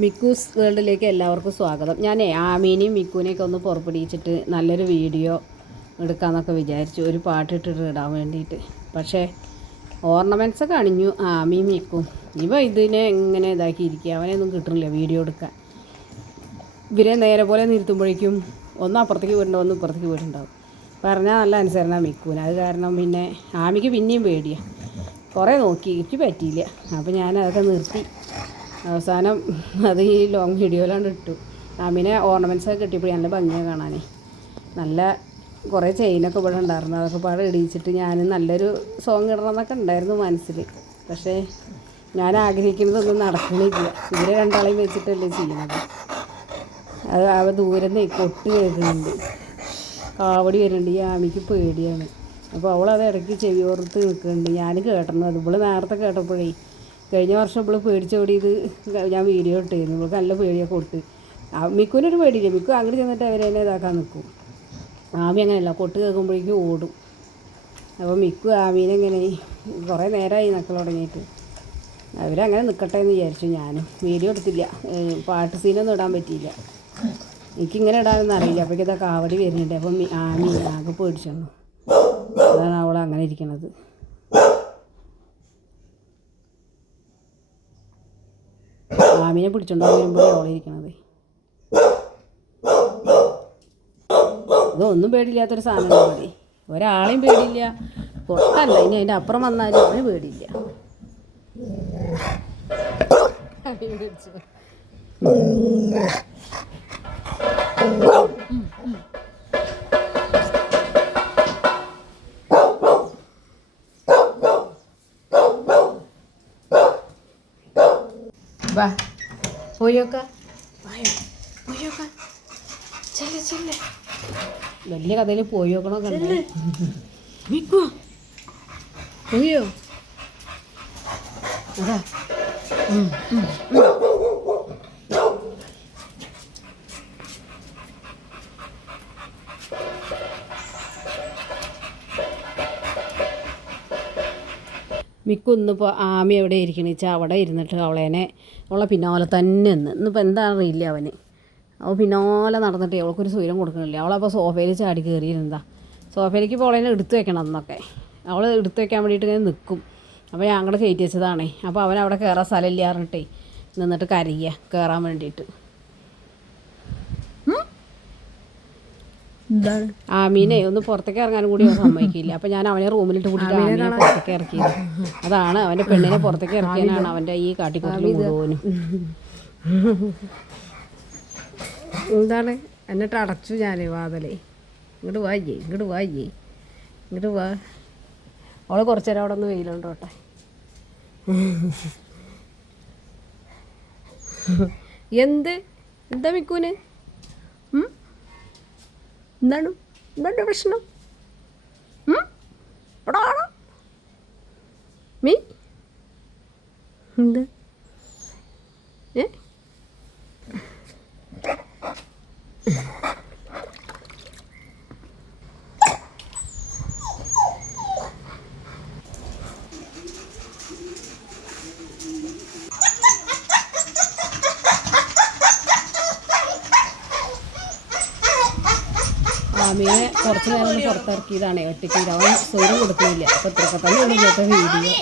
മിക്കൂസ് വേൾഡിലേക്ക് എല്ലാവർക്കും സ്വാഗതം. ഞാനേ ആമീനെയും മിക്കൂനെയൊക്കെ ഒന്ന് പുറപ്പെടുവിച്ചിട്ട് നല്ലൊരു വീഡിയോ എടുക്കാമെന്നൊക്കെ വിചാരിച്ചു. ഒരു പാട്ടിട്ടിട്ട് ഇടാൻ വേണ്ടിയിട്ട്. പക്ഷേ ഓർണമെന്റ്സൊക്കെ അണിഞ്ഞു. ആമീ മിക്കും. ഇവ ഇതിനെ ഇങ്ങനെ ഇതാക്കിയിരിക്കുക? അവനെയൊന്നും കിട്ടുന്നില്ല വീഡിയോ എടുക്കാൻ. ഇവരെ നേരെ പോലെ നിർത്തുമ്പോഴേക്കും ഒന്ന് അപ്പുറത്തേക്ക് വീടുണ്ടാവും ഒന്ന് ഇപ്പുറത്തേക്ക് വീടുണ്ടാവും പറഞ്ഞാൽ നല്ല അനുസരണ മിക്കൂന്. അത് കാരണം പിന്നെ ആമിക്ക് പിന്നെയും പേടിയാണ് കുറേ നോക്കി. എനിക്ക് പറ്റിയില്ല. അപ്പോൾ ഞാൻ അതൊക്കെ നിർത്തി. അവസാനം അത് ഈ ലോങ് വീഡിയോയിലാണ് ഇട്ടു. ആമിനെ ഓർണമെന്റ്സൊക്കെ കിട്ടിയപ്പോൾ നല്ല ഭംഗിയാണ് കാണാനേ. നല്ല കുറേ ചെയിനൊക്കെ ഇവിടെ ഉണ്ടായിരുന്നു. അതൊക്കെ പാടെ ഇടിയിച്ചിട്ട് ഞാൻ നല്ലൊരു സോങ് ഇടണമെന്നൊക്കെ ഉണ്ടായിരുന്നു മനസ്സിൽ പക്ഷേ ഞാൻ ആഗ്രഹിക്കുന്നതൊന്നും നടക്കണില്ല. ഇവരെ രണ്ടാളെയും വെച്ചിട്ടല്ലേ ചെയ്യുന്നത്. അത് അവ ദൂരെ നിന്ന് കൊട്ട് കേൾക്കുന്നുണ്ട്. കാവടി വരുന്നുണ്ട്. ഈ ആമിക്ക് പേടിയാണ്. അപ്പോൾ അവളത് ഇടയ്ക്ക് ചെവി ഓർത്ത് നിൽക്കുന്നുണ്ട്. ഞാൻ കേട്ടണം അത് ഇവൾ നേരത്തെ കേട്ടപ്പോഴേ കഴിഞ്ഞ വർഷം ഇവൾ പേടിച്ചോടിയത് ഞാൻ വീഡിയോ ഇട്ടിരുന്നു ഇവൾക്ക് നല്ല പേടിയൊക്കെ കൊടുത്ത് മിക്കുവിനൊരു പേടിയില്ല. മിക്കു അങ്ങനെ ചെന്നിട്ട് അവരെ തന്നെ ഇതാക്കാൻ നിൽക്കും ആമി അങ്ങനെയല്ല കൊട്ട് കേൾക്കുമ്പോഴേക്കും ഓടും. അപ്പോൾ മിക്കു ആമീനെ ഇങ്ങനെ കുറേ നേരമായി നക്കൾ തുടങ്ങിയിട്ട്. അവരങ്ങനെ നിൽക്കട്ടെ എന്ന് വിചാരിച്ചു. ഞാനും വീഡിയോ എടുത്തില്ല. പാട്ട് സീനൊന്നും ഇടാൻ പറ്റിയില്ല. എനിക്കിങ്ങനെ ഇടാനൊന്നും അറിയില്ല. അപ്പോഴേക്കും ഇതൊക്കെ ആവടി വരുന്നുണ്ട്. അപ്പം ആമി ആകെ പേടിച്ചു അതാണ് അവൾ അങ്ങനെ ഇരിക്കണത്. ആമിനെ പിടിച്ചോണ്ട് വരുമ്പോഴേ ഓളിരിക്കണത് ഇതൊന്നും പേടിയില്ലാത്തൊരു സാധനം മതി. ഒരാളെയും പേടിയില്ല. പൊട്ടല്ല ഇനി അതിന്റെ അപ്പുറം വന്നാലും അവന് പേടിയില്ല. വാ. പോയോക്ക പോയോക്ക ചെല്ലെ ചെല്ലെ വലിയ കഥയിൽ പോയോക്കണോ ഉണ്ട് പോയോ അതാ ഉം, ഇപ്പോൾ ആമി എവിടെ ഇരിക്കണ? വെച്ചാൽ അവിടെ ഇരുന്നിട്ട് അവളേനെ അവളെ പിന്നാലെ തന്നെ നിന്ന്. ഇന്നിപ്പോൾ എന്താണെന്നറിയില്ല അവന്. അവൾ പിന്നാലെ നടന്നിട്ട് അവൾക്കൊരു സ്വൈരം കൊടുക്കണില്ല. അവളപ്പോൾ സോഫയിൽ ചാടി കയറിയിരുന്നതാ സോഫയിലേക്ക് ഇപ്പോൾ അവളേനെ എടുത്തു വെക്കണം അന്നൊക്കെ അവൾ എടുത്തു വെക്കാൻ വേണ്ടിയിട്ട് ഇങ്ങനെ നിൽക്കും അപ്പോൾ ഞങ്ങളുടെ കയറ്റി വെച്ചതാണേ. അപ്പോൾ അവൻ അവിടെ കയറാൻ സ്ഥലമില്ല നിന്നിട്ട് കരയുക കയറാൻ വേണ്ടിയിട്ട് എന്താണ് ആമീനെ ഒന്ന് പുറത്തേക്ക് ഇറങ്ങാനും കൂടി സമ്മതിക്കില്ല. അപ്പൊ ഞാൻ അവനെ റൂമിലിട്ട് കൂട്ടിട്ട് ആമീനെ പുറത്തേക്ക് ഇറക്കിയത്. അതാണ് അവന്റെ പെണ്ണിനെ പുറത്തേക്ക് ഇറക്കിയാണ് അവന്റെ ഈ കാട്ടിക്കൂട്ടിൽ മുഴുവനും. എന്താണ്? എന്നിട്ട് അടച്ചു ഞാൻ വാതലേ. ഇങ്ങോട്ട് വായിയേ ഇങ്ങോട്ട് വായിയേ ഇങ്ങോട്ട് വാ. അവൾ കുറച്ചു നേരം അവിടെ ഒന്ന് വെയിലുണ്ടോട്ടെ എന്ത്? എന്താ മിക്കൂന്? എന്താണ്? എന്താണ് പ്രശ്നം? ഇവിടെ മീ? എന്ത്? ഏ? ആമീനെ കുറച്ച് നേരം ഒന്ന് പുറത്തിറക്കിയതാണ്. ഒറ്റയ്ക്ക് അവൻ സ്വരം കൊടുക്കുന്നില്ല. അപ്പോൾ ഇത്രയൊക്കെ തന്നെ വീഡിയോ.